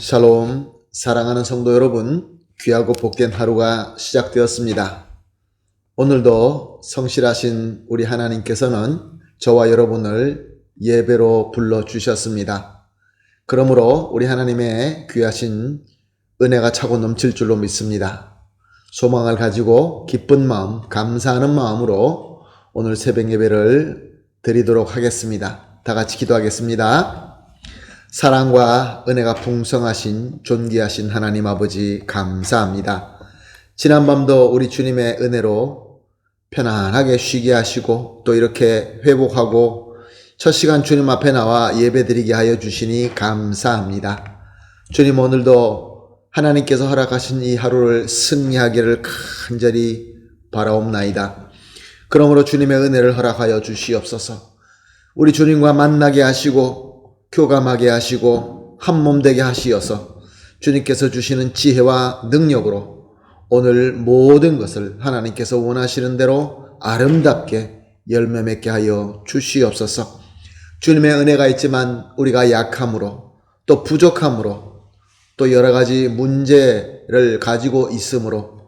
샬롬, 사랑하는 성도 여러분, 귀하고 복된 하루가 시작되었습니다. 오늘도 성실하신 우리 하나님께서는 저와 여러분을 예배로 불러주셨습니다. 그러므로 우리 하나님의 귀하신 은혜가 차고 넘칠 줄로 믿습니다. 소망을 가지고 기쁜 마음, 감사하는 마음으로 오늘 새벽 예배를 드리도록 하겠습니다. 다 같이 기도하겠습니다. 사랑과 은혜가 풍성하신 존귀하신 하나님 아버지 감사합니다. 지난밤도 우리 주님의 은혜로 편안하게 쉬게 하시고 또 이렇게 회복하고 첫 시간 주님 앞에 나와 예배드리게 하여 주시니 감사합니다. 주님, 오늘도 하나님께서 허락하신 이 하루를 승리하기를 간절히 바라옵나이다. 그러므로 주님의 은혜를 허락하여 주시옵소서. 우리 주님과 만나게 하시고 교감하게 하시고 한몸 되게 하시어서 주님께서 주시는 지혜와 능력으로 오늘 모든 것을 하나님께서 원하시는 대로 아름답게 열매 맺게 하여 주시옵소서. 주님의 은혜가 있지만 우리가 약함으로 또 부족함으로 또 여러 가지 문제를 가지고 있으므로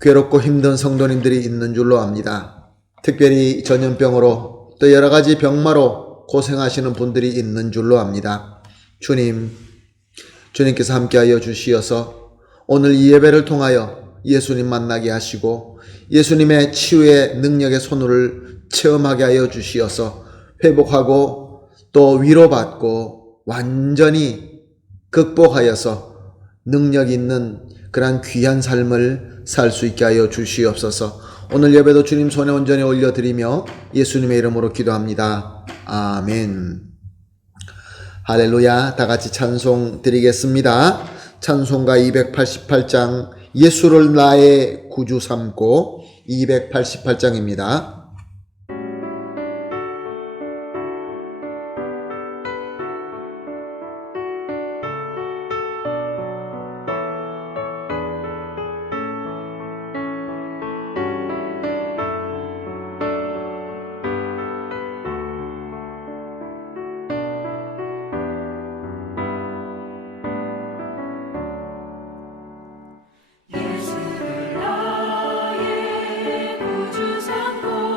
괴롭고 힘든 성도님들이 있는 줄로 압니다. 특별히 전염병으로 또 여러 가지 병마로 고생하시는 분들이 있는 줄로 압니다. 주님께서 함께하여 주시어서 오늘 이 예배를 통하여 예수님 만나게 하시고 예수님의 치유의 능력의 손을 체험하게 하여 주시어서 회복하고 또 위로받고 완전히 극복하여서 능력 있는 그러한 귀한 삶을 살 수 있게 하여 주시옵소서. 오늘 예배도 주님 손에 온전히 올려드리며 예수님의 이름으로 기도합니다. 아멘. 할렐루야. 다 같이 찬송 드리겠습니다. 찬송가 288장 예수를 나의 구주 삼고 288장입니다. 예수를 나의 구주 삼고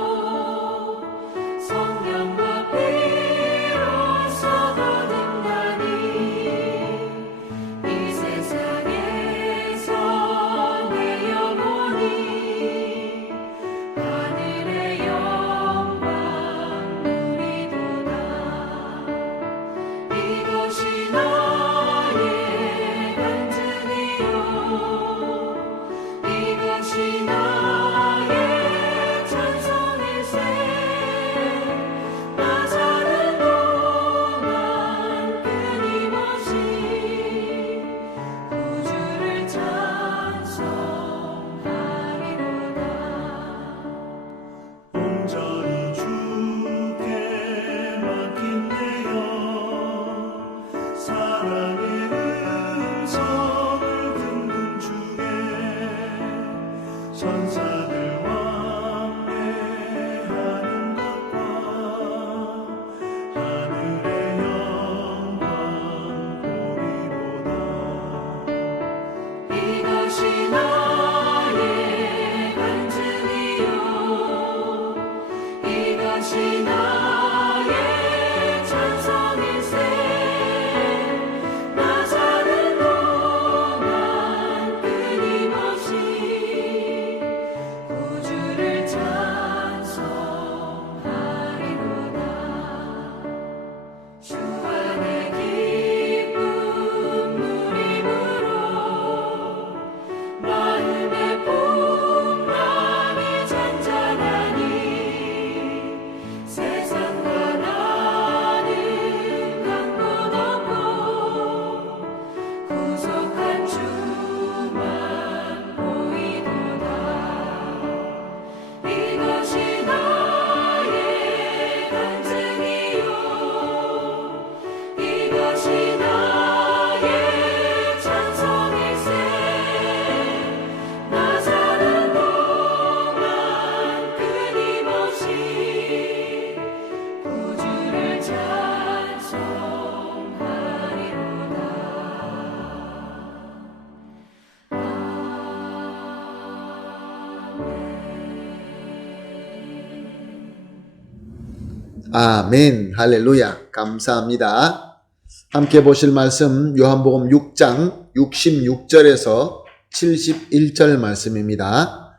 아멘. 할렐루야. 감사합니다. 함께 보실 말씀 요한복음 6장 66절에서 71절 말씀입니다.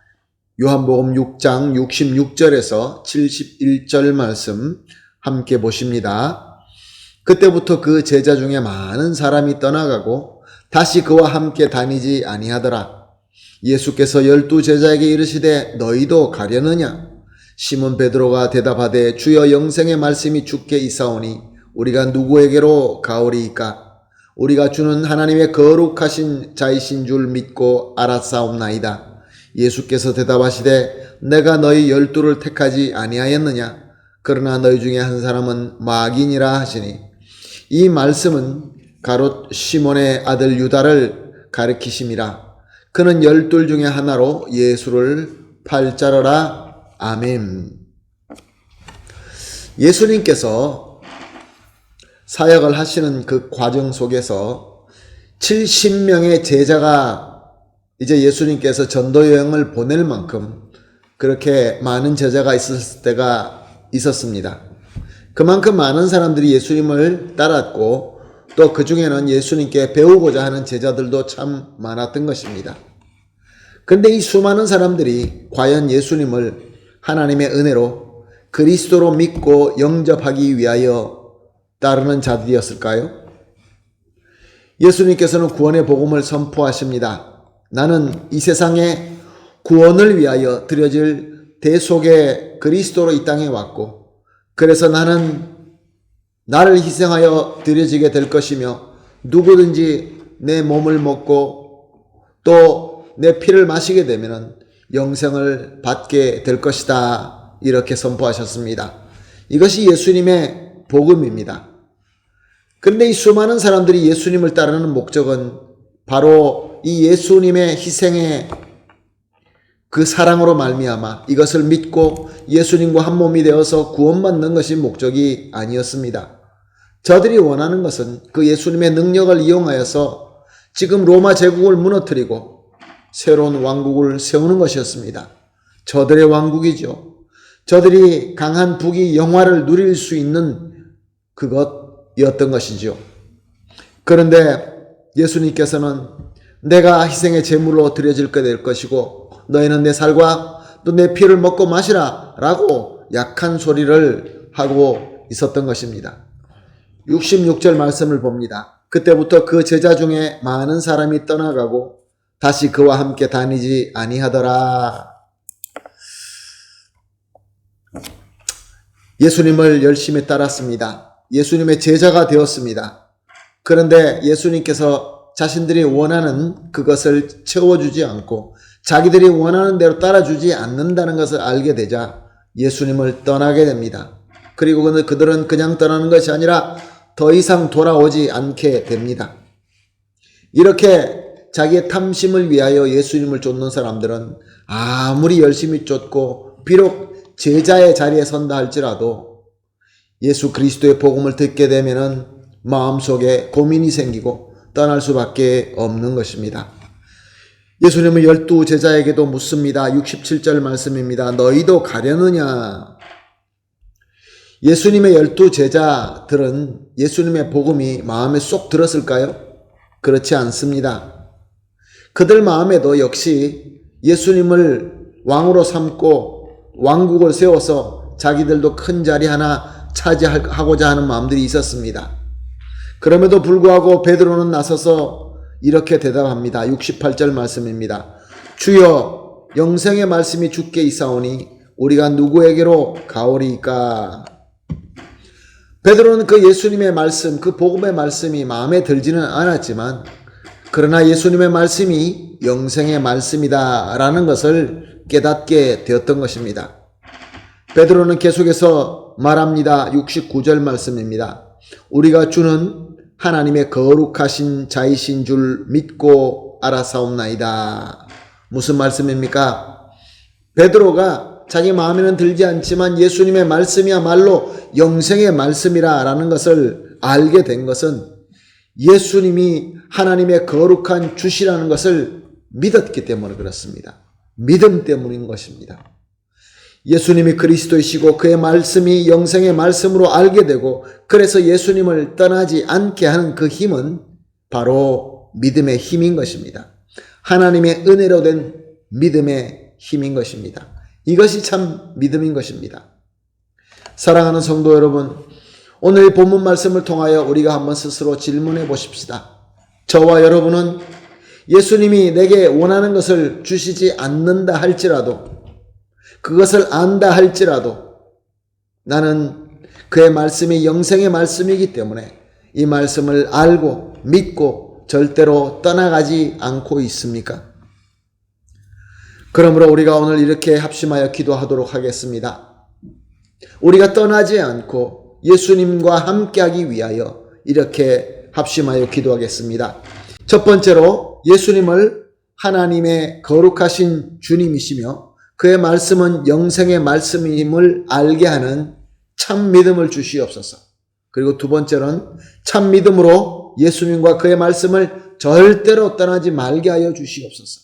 요한복음 6장 66절에서 71절 말씀 함께 보십니다. 그때부터 그 제자 중에 많은 사람이 떠나가고 다시 그와 함께 다니지 아니하더라. 예수께서 12 제자에게 이르시되 너희도 가려느냐? 시몬 베드로가 대답하되 주여 영생의 말씀이 주께 있사오니 우리가 누구에게로 가오리이까? 우리가 주는 하나님의 거룩하신 자이신 줄 믿고 알았사옵나이다. 예수께서 대답하시되 내가 너희 12를 택하지 아니하였느냐? 그러나 너희 중에 한 사람은 마귀니라 하시니 이 말씀은 가롯 시몬의 아들 유다를 가리키심이라. 그는 12 중에 하나로 예수를 팔자러라. 아멘. 예수님께서 사역을 하시는 그 과정 속에서 70명의 제자가 이제 예수님께서 전도 여행을 보낼 만큼 그렇게 많은 제자가 있었을 때가 있었습니다. 그만큼 많은 사람들이 예수님을 따랐고 또 그 중에는 예수님께 배우고자 하는 제자들도 참 많았던 것입니다. 그런데 이 수많은 사람들이 과연 예수님을 하나님의 은혜로 그리스도로 믿고 영접하기 위하여 따르는 자들이었을까요? 예수님께서는 구원의 복음을 선포하십니다. 나는 이 세상에 구원을 위하여 드려질 대속의 그리스도로 이 땅에 왔고 그래서 나를 희생하여 드려지게 될 것이며 누구든지 내 몸을 먹고 또 내 피를 마시게 되면 영생을 받게 될 것이다. 이렇게 선포하셨습니다. 이것이 예수님의 복음입니다. 그런데 이 수많은 사람들이 예수님을 따르는 목적은 바로 이 예수님의 희생의 그 사랑으로 말미암아 이것을 믿고 예수님과 한 몸이 되어서 구원받는 것이 목적이 아니었습니다. 저들이 원하는 것은 그 예수님의 능력을 이용하여서 지금 로마 제국을 무너뜨리고 새로운 왕국을 세우는 것이었습니다. 저들의 왕국이죠. 저들이 강한 북이 영화를 누릴 수 있는 그것이었던 것이죠. 그런데 예수님께서는 내가 희생의 제물로 드려질 될 것이고 너희는 내 살과 또 내 피를 먹고 마시라 라고 약한 소리를 하고 있었던 것입니다. 66절 말씀을 봅니다. 그때부터 그 제자 중에 많은 사람이 떠나가고 다시 그와 함께 다니지 아니하더라. 예수님을 열심히 따랐습니다. 예수님의 제자가 되었습니다. 그런데 예수님께서 자신들이 원하는 그것을 채워주지 않고 자기들이 원하는 대로 따라주지 않는다는 것을 알게 되자 예수님을 떠나게 됩니다. 그리고 그들은 그냥 떠나는 것이 아니라 더 이상 돌아오지 않게 됩니다. 이렇게 자기의 탐심을 위하여 예수님을 쫓는 사람들은 아무리 열심히 쫓고 비록 제자의 자리에 선다 할지라도 예수 그리스도의 복음을 듣게 되면은 마음속에 고민이 생기고 떠날 수밖에 없는 것입니다. 예수님은 12 제자에게도 묻습니다. 67절 말씀입니다. 너희도 가려느냐? 예수님의 12 제자들은 예수님의 복음이 마음에 쏙 들었을까요? 그렇지 않습니다. 그들 마음에도 역시 예수님을 왕으로 삼고 왕국을 세워서 자기들도 큰 자리 하나 차지하고자 하는 마음들이 있었습니다. 그럼에도 불구하고 베드로는 나서서 이렇게 대답합니다. 68절 말씀입니다. 주여 영생의 말씀이 주께 있사오니 우리가 누구에게로 가오리이까? 베드로는 그 예수님의 말씀, 그 복음의 말씀이 마음에 들지는 않았지만 그러나 예수님의 말씀이 영생의 말씀이다 라는 것을 깨닫게 되었던 것입니다. 베드로는 계속해서 말합니다. 69절 말씀입니다. 우리가 주는 하나님의 거룩하신 자이신 줄 믿고 알았사옵나이다. 무슨 말씀입니까? 베드로가 자기 마음에는 들지 않지만 예수님의 말씀이야말로 영생의 말씀이라 라는 것을 알게 된 것은 예수님이 하나님의 거룩한 주시라는 것을 믿었기 때문에 그렇습니다. 믿음 때문인 것입니다. 예수님이 그리스도이시고 그의 말씀이 영생의 말씀으로 알게 되고 그래서 예수님을 떠나지 않게 하는 그 힘은 바로 믿음의 힘인 것입니다. 하나님의 은혜로 된 믿음의 힘인 것입니다. 이것이 참 믿음인 것입니다. 사랑하는 성도 여러분, 오늘 본문 말씀을 통하여 우리가 한번 스스로 질문해 보십시다. 저와 여러분은 예수님이 내게 원하는 것을 주시지 않는다 할지라도, 그것을 안다 할지라도 나는 그의 말씀이 영생의 말씀이기 때문에 이 말씀을 알고 믿고 절대로 떠나가지 않고 있습니까? 그러므로 우리가 오늘 이렇게 합심하여 기도하도록 하겠습니다. 우리가 떠나지 않고 예수님과 함께하기 위하여 이렇게 합심하여 기도하겠습니다. 첫 번째로 예수님을 하나님의 거룩하신 주님이시며 그의 말씀은 영생의 말씀임을 알게 하는 참 믿음을 주시옵소서. 그리고 두 번째는 참 믿음으로 예수님과 그의 말씀을 절대로 떠나지 말게 하여 주시옵소서.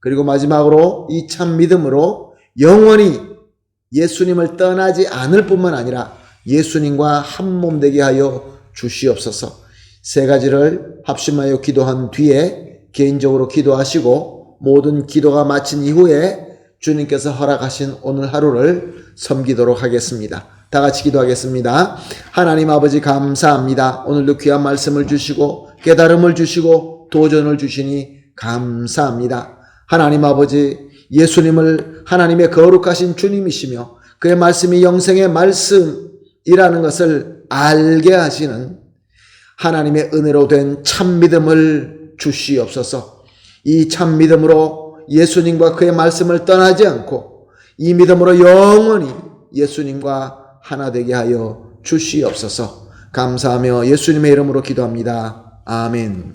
그리고 마지막으로 이 참 믿음으로 영원히 예수님을 떠나지 않을 뿐만 아니라 예수님과 한 몸 되게 하여 주시옵소서. 세 가지를 합심하여 기도한 뒤에 개인적으로 기도하시고 모든 기도가 마친 이후에 주님께서 허락하신 오늘 하루를 섬기도록 하겠습니다. 다 같이 기도하겠습니다. 하나님 아버지 감사합니다. 오늘도 귀한 말씀을 주시고 깨달음을 주시고 도전을 주시니 감사합니다. 하나님 아버지, 예수님을 하나님의 거룩하신 주님이시며 그의 말씀이 영생의 말씀이라는 것을 알게 하시는 하나님의 은혜로 된 참믿음을 주시옵소서. 이 참믿음으로 예수님과 그의 말씀을 떠나지 않고 이 믿음으로 영원히 예수님과 하나 되게 하여 주시옵소서. 감사하며 예수님의 이름으로 기도합니다. 아멘.